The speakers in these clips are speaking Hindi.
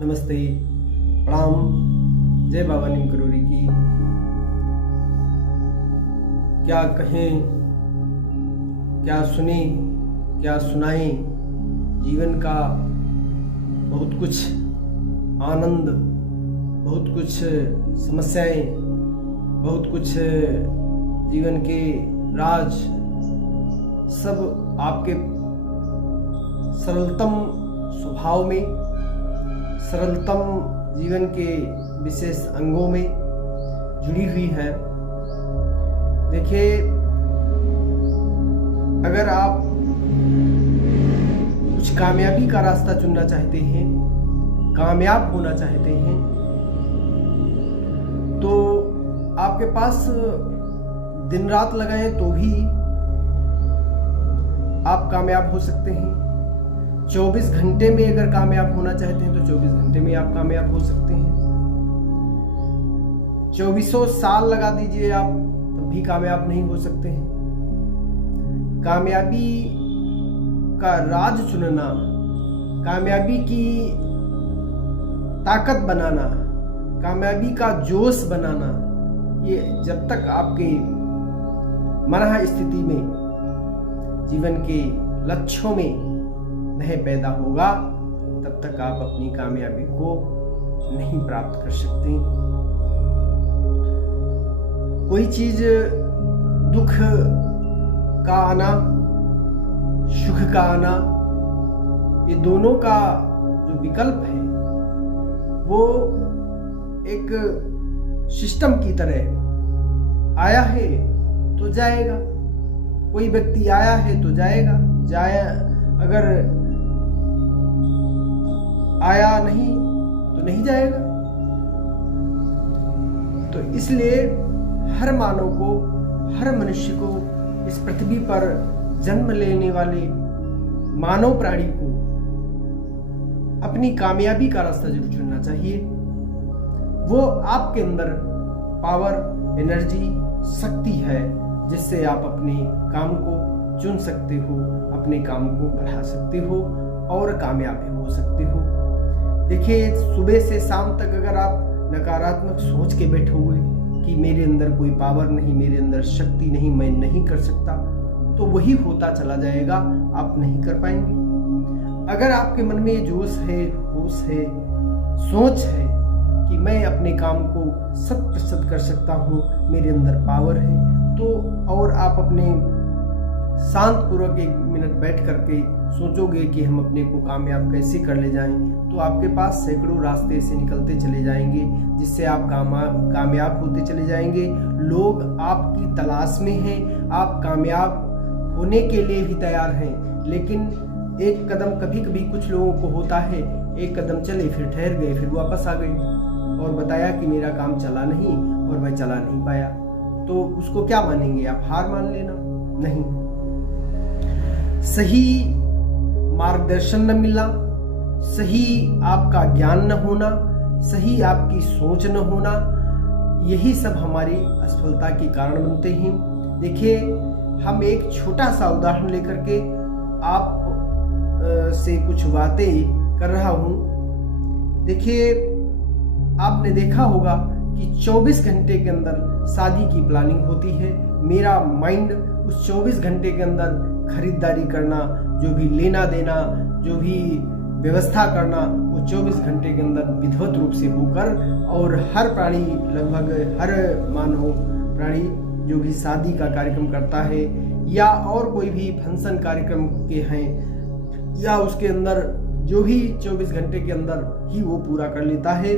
नमस्ते, प्रणाम, जय बाबा नीम करोड़ी की। क्या कहें, क्या सुने, क्या सुनाएं। जीवन का बहुत कुछ आनंद, बहुत कुछ समस्याएं, बहुत कुछ जीवन के राज सब आपके सरलतम स्वभाव में, सरलतम जीवन के विशेष अंगों में जुड़ी हुई है। देखिए, अगर आप कुछ कामयाबी का रास्ता चुनना चाहते हैं, कामयाब होना चाहते हैं, तो आपके पास दिन रात लगाएं तो भी आप कामयाब हो सकते हैं। 24 घंटे में अगर कामयाब होना चाहते हैं तो 24 घंटे में आप कामयाब हो सकते हैं। 2400 साल लगा दीजिए आप, तब भी कामयाब नहीं हो सकते हैं। कामयाबी का राज चुनना, कामयाबी की ताकत बनाना, कामयाबी का जोश बनाना, ये जब तक आपके मनः स्थिति में, जीवन के लक्ष्यों में नहीं पैदा होगा, तब तक आप अपनी कामयाबी को नहीं प्राप्त कर सकते। कोई चीज दुख का आना, सुख का आना, ये दोनों का जो विकल्प है वो एक सिस्टम की तरह आया है तो जाएगा। कोई व्यक्ति आया है तो जाएगा, अगर आया नहीं तो नहीं जाएगा। तो इसलिए हर मानव को, हर मनुष्य को, इस पृथ्वी पर जन्म लेने वाले मानव प्राणी को अपनी कामयाबी का रास्ता जरूर चुनना चाहिए। वो आपके अंदर पावर, एनर्जी, शक्ति है जिससे आप अपने काम को चुन सकते हो, अपने काम को बढ़ा सकते हो और कामयाब भी हो सकते हो। देखिए, सुबह से शाम तक अगर आप नकारात्मक सोच के बैठे हुए कि मेरे अंदर कोई पावर नहीं, मेरे अंदर शक्ति नहीं, मैं नहीं कर सकता, तो वही होता चला जाएगा, आप नहीं कर पाएंगे। अगर आपके मन में जोश है, होश है, सोच है कि मैं अपने काम को 100% कर सकता हूँ, मेरे अंदर पावर है, तो और आप अपने शांत पूर्वक 1 मिनट बैठ करके सोचोगे कि हम अपने को कामयाब कैसे कर ले जाएं, तो आपके पास सैकड़ों रास्ते से निकलते चले जाएंगे, जिससे आप कामयाब होते चले जाएंगे। लोग आपकी तलाश में हैं, आप कामयाब होने के लिए भी तैयार हैं, लेकिन एक कदम कभी कभी कुछ लोगों को होता है, एक कदम चले फिर ठहर गए, फिर वापस आ गए और बताया कि मेरा काम चला नहीं और मैं चला नहीं पाया। तो उसको क्या मानेंगे आप? हार मान लेना? नहीं। सही मार्गदर्शन न मिलना, सही आपका ज्ञान न होना, सही आपकी सोच न होना, यही सब हमारी असफलता के कारण बनते हैं। देखिए, हम एक छोटा सा उदाहरण लेकर के आप से कुछ बातें कर रहा हूं। देखिए, आपने देखा होगा कि 24 घंटे के अंदर शादी की प्लानिंग होती है। मेरा माइंड उस 24 घंटे के अंदर खरीदारी करना, जो भी लेना देना, जो भी व्यवस्था करना, वो 24 घंटे के अंदर विधिवत रूप से होकर, और हर प्राणी, लगभग हर मानव प्राणी जो भी शादी का कार्यक्रम करता है या और कोई भी फंक्शन कार्यक्रम के हैं, या उसके अंदर जो भी 24 घंटे के अंदर ही वो पूरा कर लेता है,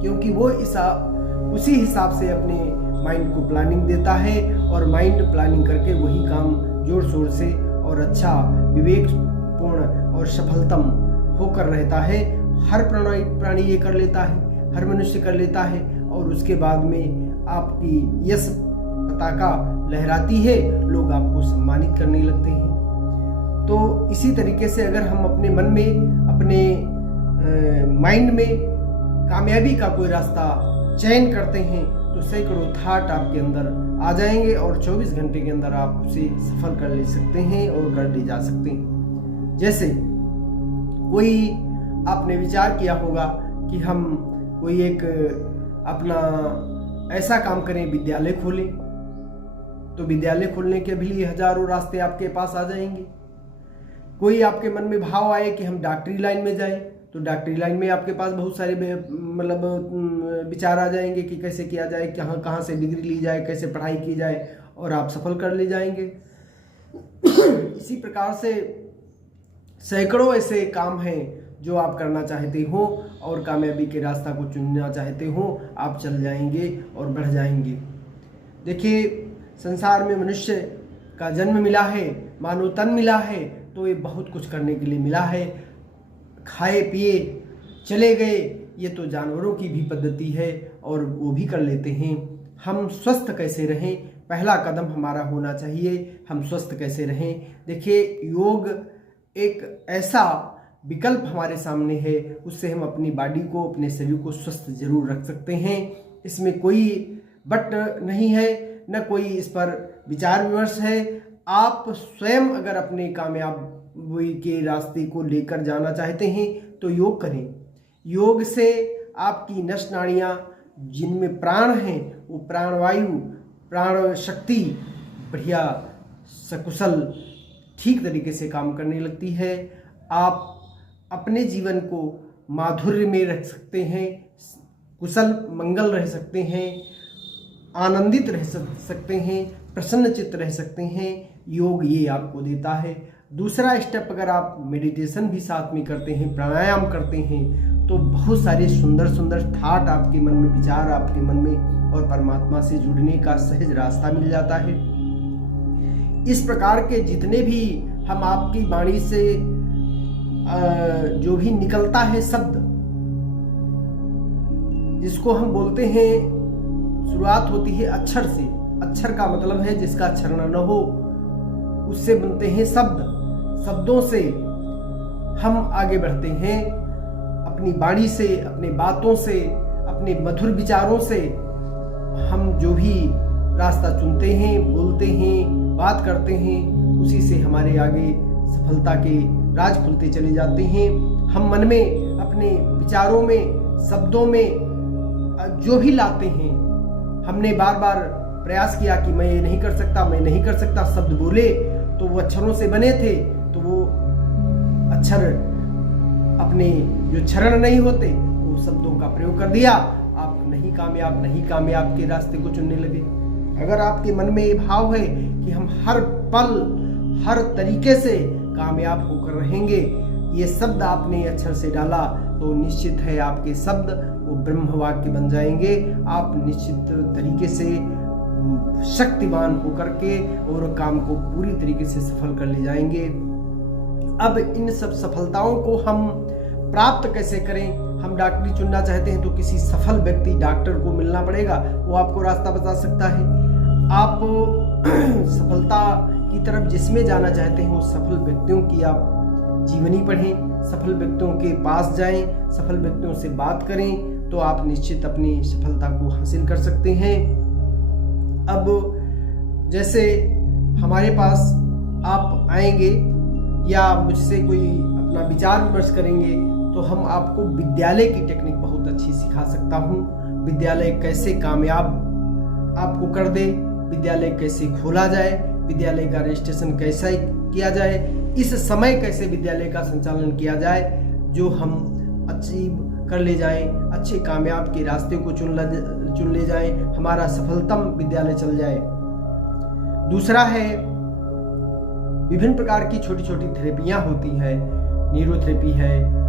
क्योंकि वो उसी हिसाब से अपने माइंड को प्लानिंग देता है और माइंड प्लानिंग करके वही काम जोर शोर से और अच्छा, विवेकपूर्ण और सफलतम होकर रहता है। हर प्राणी ये कर लेता है, हर मनुष्य कर लेता है, और उसके बाद में आपकी यश पताका लहराती है, लोग आपको सम्मानित करने लगते हैं। तो इसी तरीके से अगर हम अपने मन में, अपने माइंड में कामयाबी का कोई रास्ता चयन करते हैं, तो सैकड़ों थाट आपके अंदर आ जाएंगे और 24 घंटे के अंदर आप उसे सफल कर ले सकते हैं और कर ले जा सकते हैं। जैसे कोई आपने विचार किया होगा कि हम कोई एक अपना ऐसा काम करें, विद्यालय खोलें। तो विद्यालय खोलने के भी हजारों रास्ते आपके पास आ जाएंगे। कोई आपके मन में भाव आए कि हम डॉक्टरी लाइन में जाएं, तो डॉक्टरी लाइन में आपके पास बहुत सारे मतलब विचार आ जाएंगे कि कैसे किया जाए, कहाँ से डिग्री ली जाए, कैसे पढ़ाई की जाए, और आप सफल कर ले जाएंगे। इसी प्रकार से सैकड़ों ऐसे काम हैं जो आप करना चाहते हो और कामयाबी के रास्ता को चुनना चाहते हो, आप चल जाएंगे और बढ़ जाएंगे। देखिए, संसार में मनुष्य का जन्म मिला है, मानव तन मिला है, तो ये बहुत कुछ करने के लिए मिला है। खाए पिए चले गए, ये तो जानवरों की भी पद्धति है और वो भी कर लेते हैं। हम स्वस्थ कैसे रहें, पहला कदम हमारा होना चाहिए, हम स्वस्थ कैसे रहें। देखिए, योग एक ऐसा विकल्प हमारे सामने है, उससे हम अपनी बॉडी को, अपने शरीर को स्वस्थ जरूर रख सकते हैं। इसमें कोई बट नहीं है, न कोई इस पर विचार विमर्श है। आप स्वयं अगर अपने कामयाबी के रास्ते को लेकर जाना चाहते हैं तो योग करें। योग से आपकी नस नाड़ियाँ जिनमें प्राण हैं, वो प्राणवायु, प्राण शक्ति बढ़िया सकुशल ठीक तरीके से काम करने लगती है। आप अपने जीवन को माधुर्य में रख सकते हैं, कुशल मंगल रह सकते हैं, आनंदित रह सकते हैं, प्रसन्न चित्त रह सकते हैं। योग ये आपको देता है। दूसरा स्टेप, अगर आप मेडिटेशन भी साथ में करते हैं, प्राणायाम करते हैं, तो बहुत सारे सुंदर सुंदर थाट आपके मन में, विचार आपके मन में, और परमात्मा से जुड़ने का सहज रास्ता मिल जाता है। इस प्रकार के जितने भी हम आपकी वाणी से जो भी निकलता है शब्द, जिसको हम बोलते हैं, शुरुआत होती है अक्षर से। अक्षर का मतलब है जिसका क्षरण न हो, उससे बनते हैं शब्द। शब्दों से हम आगे बढ़ते हैं, अपनी वाणी से, अपने बातों से, अपने मधुर विचारों से हम जो भी रास्ता चुनते हैं, बोलते हैं, बात करते हैं, उसी से हमारे आगे सफलता के राज खुलते चले जाते हैं। हम मन में, अपने विचारों में, शब्दों में जो भी लाते हैं, हमने बार बार प्रयास किया कि मैं ये नहीं कर सकता, मैं नहीं कर सकता, शब्द बोले तो वो अक्षरों से बने थे, तो वो अक्षर अपने जो क्षरण नहीं होते, वो शब्दों का प्रयोग कर दिया, आप नहीं कामयाब के रास्ते को चुनने लगे। अगर आपके मन में ये भाव है कि हम हर पल, हर तरीके से कामयाब होकर रहेंगे, ये शब्द आपने अक्षर से डाला, तो निश्चित है आपके शब्द वो ब्रह्म वाक्य बन जाएंगे। आप निश्चित तरीके से शक्तिवान होकर के और काम को पूरी तरीके से सफल कर ले जाएंगे। अब इन सब सफलताओं को हम प्राप्त कैसे करें? हम डॉक्टरी चुनना चाहते हैं तो किसी सफल व्यक्ति, डॉक्टर को मिलना पड़ेगा, वो आपको रास्ता बता सकता है। आप सफलता की तरफ जिसमें जाना चाहते हैं, वो सफल व्यक्तियों की आप जीवनी पढ़ें, सफल व्यक्तियों के पास जाएं, सफल व्यक्तियों से बात करें, तो आप निश्चित अपनी सफलता को हासिल कर सकते हैं। अब जैसे हमारे पास आप आएंगे या मुझसे कोई अपना विचार विमर्श करेंगे, तो हम आपको विद्यालय की टेक्निक बहुत अच्छी सिखा सकता हूँ। विद्यालय कैसे कामयाब आपको कर दे, विद्यालय कैसे खोला जाए, विद्यालय का रजिस्ट्रेशन कैसे किया जाए, इस समय कैसे विद्यालय का संचालन किया जाए, जो हम अचीव कर ले जाएं, अच्छे कामयाब के रास्ते को चुन ले जाएं, हमारा सफलतम विद्यालय चल जाए। दूसरा है, विभिन्न प्रकार की छोटी छोटी थेरेपियां होती है, न्यूरोथेरेपी है,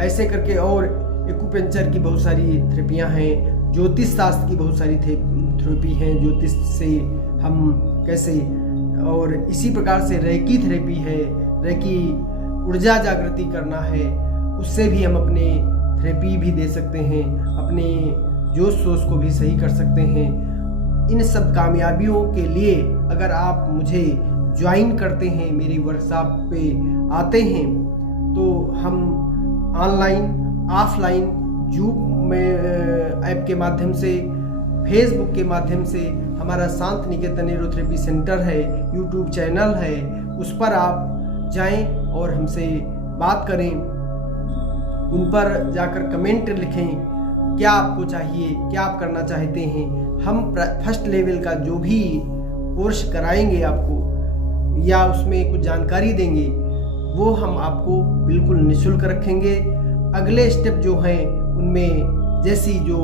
ऐसे करके, और एक्यूपेंचर की बहुत सारी थेरेपियां हैं, ज्योतिष शास्त्र की बहुत सारी थेरेपी हैं, ज्योतिष से हम कैसे, और इसी प्रकार से रेकी थेरेपी है, रेकी ऊर्जा जागृति करना है, उससे भी हम अपने थेरेपी भी दे सकते हैं, अपने जोश सोच को भी सही कर सकते हैं। इन सब कामयाबियों के लिए अगर आप मुझे ज्वाइन करते हैं, मेरी वर्कशॉप पे आते हैं, तो हम ऑनलाइन, ऑफलाइन, जूम में ऐप के माध्यम से, फेसबुक के माध्यम से, हमारा शांत निकेतन न्यूरोथेरेपी सेंटर है, यूट्यूब चैनल है, उस पर आप जाएं और हमसे बात करें। उन पर जाकर कमेंट लिखें, क्या आपको चाहिए, क्या आप करना चाहते हैं। हम फर्स्ट लेवल का जो भी कोर्स कराएंगे आपको या उसमें कुछ जानकारी देंगे वो हम आपको बिल्कुल निःशुल्क रखेंगे। अगले स्टेप जो हैं उनमें जैसी जो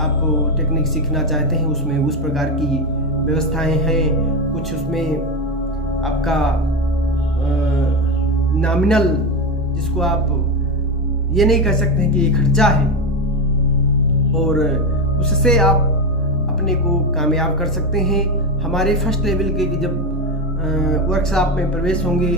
आप टेक्निक सीखना चाहते हैं उसमें उस प्रकार की व्यवस्थाएं हैं। कुछ उसमें आपका नॉमिनल, जिसको आप ये नहीं कह सकते हैं कि ये खर्चा है, और उससे आप अपने को कामयाब कर सकते हैं। हमारे फर्स्ट लेवल के जब वर्कशॉप में प्रवेश होंगे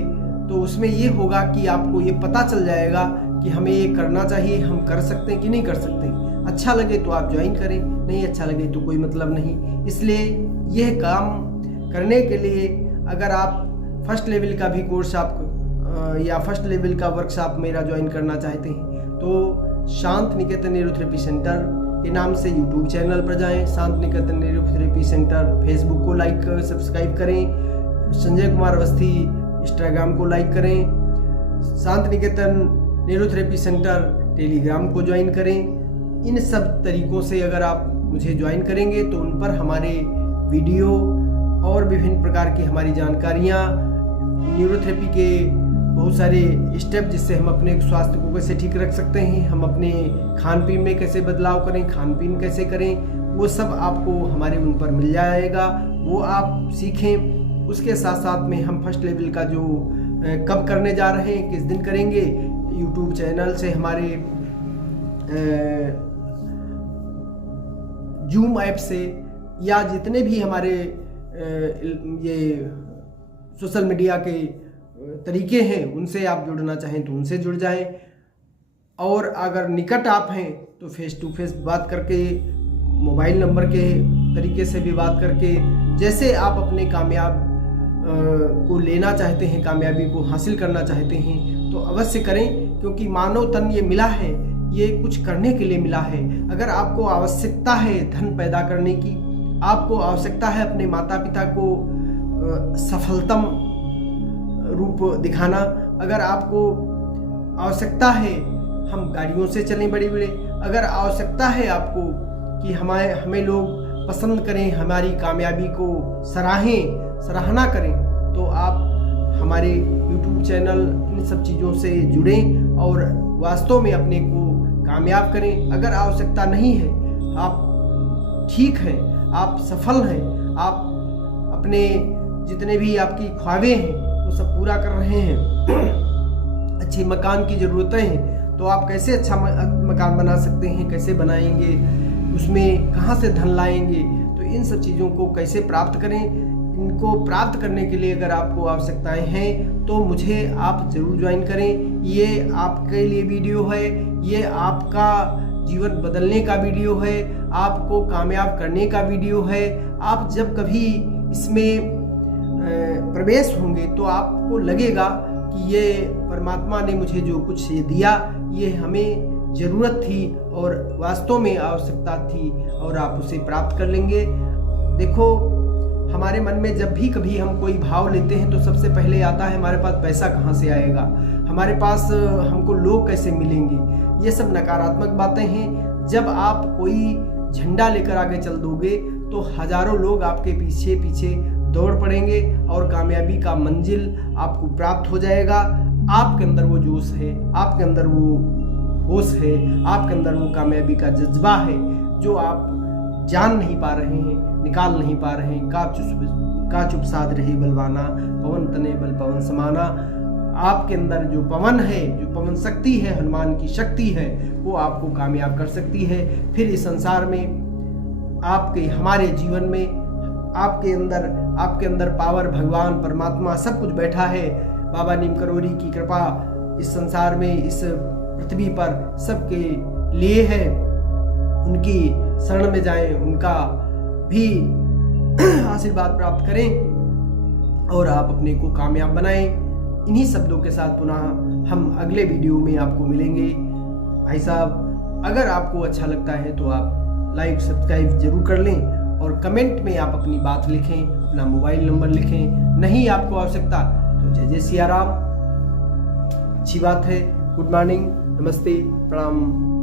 तो उसमें ये होगा कि आपको ये पता चल जाएगा कि हमें ये करना चाहिए, हम कर सकते हैं कि नहीं कर सकते। अच्छा लगे तो आप ज्वाइन करें, नहीं अच्छा लगे तो कोई मतलब नहीं। इसलिए यह काम करने के लिए अगर आप फर्स्ट लेवल का भी कोर्स आप या फर्स्ट लेवल का वर्कशॉप मेरा ज्वाइन करना चाहते हैं तो शांत निकेतन न्यूरोथेरेपी सेंटर के नाम से यूट्यूब चैनल पर जाएं। शांत निकेतन न्यूरोथेरेपी सेंटर फेसबुक को लाइक सब्सक्राइब करें। संजय कुमार अवस्थी इंस्टाग्राम को लाइक करें। शांत निकेतन न्यूरोथेरेपी सेंटर टेलीग्राम को ज्वाइन करें। इन सब तरीकों से अगर आप मुझे ज्वाइन करेंगे तो उन पर हमारे वीडियो और विभिन्न प्रकार की हमारी जानकारियाँ, न्यूरोथेरेपी के बहुत सारे स्टेप जिससे हम अपने स्वास्थ्य को कैसे ठीक रख सकते हैं, हम अपने खान पीन में कैसे बदलाव करें, खान पीन कैसे करें, वो सब आपको हमारे उन पर मिल जाएगा, वो आप सीखें। उसके साथ साथ में हम फर्स्ट लेवल का जो कब करने जा रहे हैं, किस दिन करेंगे, यूट्यूब चैनल से हमारे जूम ऐप से या जितने भी हमारे ये सोशल मीडिया के तरीके हैं उनसे आप जुड़ना चाहें तो उनसे जुड़ जाएं। और अगर निकट आप हैं तो फेस टू फेस बात करके, मोबाइल नंबर के तरीके से भी बात करके, जैसे आप अपने कामयाब को लेना चाहते हैं, कामयाबी को हासिल करना चाहते हैं तो अवश्य करें। क्योंकि मानव तन ये मिला है, ये कुछ करने के लिए मिला है। अगर आपको आवश्यकता है धन पैदा करने की, आपको आवश्यकता है अपने माता पिता को सफलतम रूप दिखाना, अगर आपको आवश्यकता है हम गाड़ियों से चलें बड़े बड़े, अगर आवश्यकता है आपको कि हमें लोग पसंद करें, हमारी कामयाबी को सराहना करें, तो आप हमारे YouTube चैनल इन सब चीज़ों से जुड़ें और वास्तव में अपने को कामयाब करें। अगर आवश्यकता नहीं है, आप ठीक हैं, आप सफल हैं, आप अपने जितने भी आपकी ख्वाबें हैं वो सब पूरा कर रहे हैं, अच्छे मकान की ज़रूरतें हैं, तो आप कैसे अच्छा मकान बना सकते हैं, कैसे बनाएंगे, उसमें कहाँ से धन लाएंगे, तो इन सब चीज़ों को कैसे प्राप्त करें। इनको प्राप्त करने के लिए अगर आपको आवश्यकताएं हैं तो मुझे आप ज़रूर ज्वाइन करें। ये आपके लिए वीडियो है, ये आपका जीवन बदलने का वीडियो है, आपको कामयाब करने का वीडियो है। आप जब कभी इसमें प्रवेश होंगे तो आपको लगेगा कि ये परमात्मा ने मुझे जो कुछ ये दिया, ये हमें ज़रूरत थी और वास्तव में आवश्यकता थी, और आप उसे प्राप्त कर लेंगे। देखो, हमारे मन में जब भी कभी हम कोई भाव लेते हैं तो सबसे पहले आता है हमारे पास पैसा कहाँ से आएगा, हमारे पास हमको लोग कैसे मिलेंगे, ये सब नकारात्मक बातें हैं। जब आप कोई झंडा लेकर आगे चल दोगे तो हजारों लोग आपके पीछे पीछे दौड़ पड़ेंगे और कामयाबी का मंजिल आपको प्राप्त हो जाएगा। आपके अंदर वो जोश है, आपके अंदर वो होश है, आपके अंदर वो कामयाबी का जज्बा है जो आप जान नहीं पा रहे हैं, निकाल नहीं पा रहे हैं। का चुप साध रहे बलवाना, पवन तने बल पवन समाना। आपके अंदर जो पवन है, जो पवन शक्ति है, हनुमान की शक्ति है, वो आपको कामयाब कर सकती है। फिर इस संसार में आपके, हमारे जीवन में आपके अंदर पावर, भगवान, परमात्मा सब कुछ बैठा है। बाबा नीम करोली की कृपा इस संसार में, इस पृथ्वी पर सबके लिए है। उनकी शरण में जाएं, उनका भी आशीर्वाद प्राप्त करें और आप अपने को कामयाब बनाएं। इन्हीं शब्दों के साथ पुनः हम अगले वीडियो में आपको मिलेंगे। भाई साहब, अगर आपको अच्छा लगता है तो आप लाइक सब्सक्राइब जरूर कर लें और कमेंट में आप अपनी बात लिखें, अपना मोबाइल नंबर लिखें। नहीं आपको आवश्यकता तो जय जय सिया राम। अच्छी बात है। गुड मॉर्निंग, नमस्ते, प्रणाम।